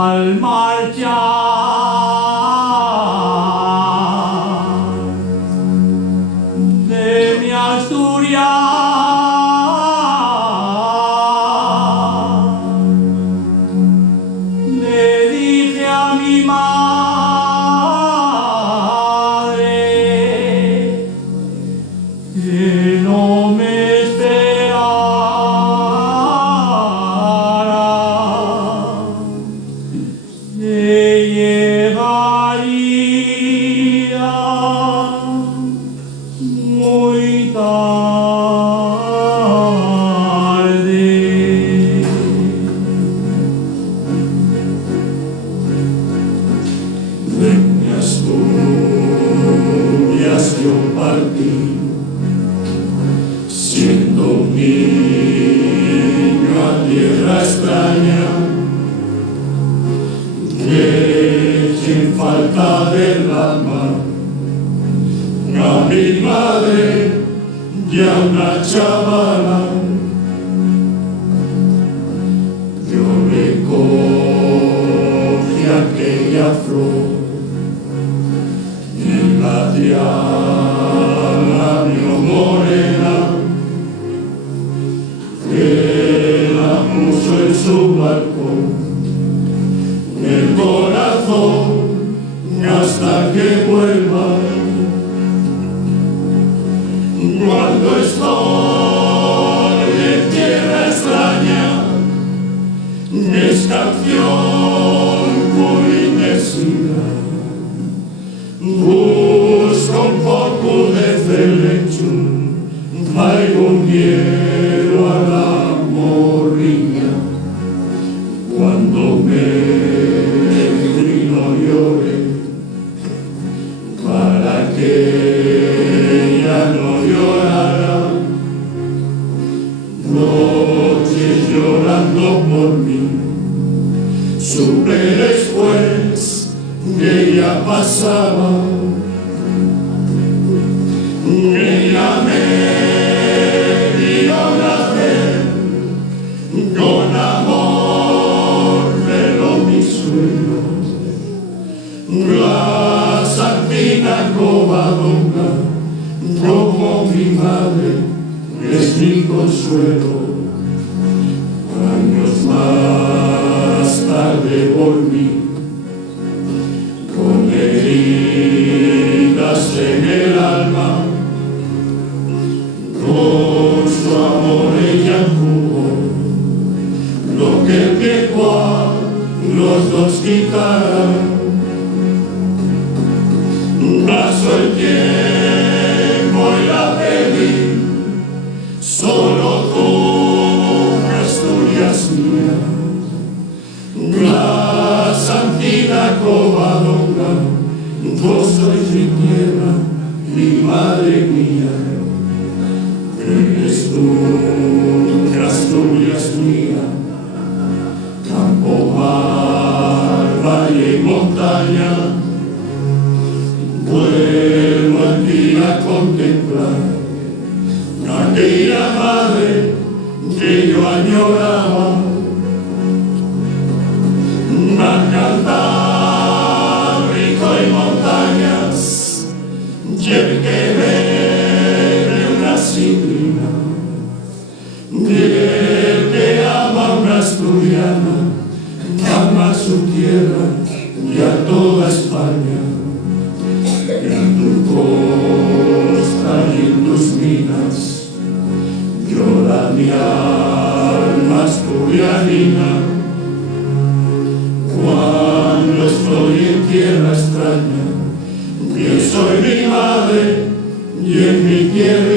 al marchar de mi Asturias, le dije a mi madre que no me esperara, que llegaría muy tarde. De mi Asturias yo partí, siendo un niño a tierra extraña, que sin falta del alma a mi madre ya una chavala. Yo recogí aquella flor en la tierra mío morena, que la puso en su balcón, en el corazón, hasta que vuelva. Cuando estoy en tierra extraña, es canción polindecida, busco un poco desde el lecho, traigo miedo a la morriña. Cuando me no llore, para que ella no llorara, noches llorando por mí, supe después que ella pasaba. Ella me vio nacer con amor, pero mi sueño, la santina covadonga, como mi madre, es mi consuelo. Años más tarde volví, con heridas en el alma, con su amor ella jugó, lo que el que cual los dos quitaran. Pasó el tiempo y la pedí, solo tú, Asturias mía, la santina covadonga, vos sois mi tierra, mi madre mía. Eres tú, Asturias mía, campo, mar, valle y montaña. Vuelvo a ti a contemplar aquella madre que yo añoraba, a cantar rico y montañas, y el que bebe una sidrina, y el que ama una asturiana, ama su tierra y a toda España. En tu costa y en tus minas llora mi alma asturianina. Cuando estoy en tierra extraña, pienso en mi madre y en mi tierra.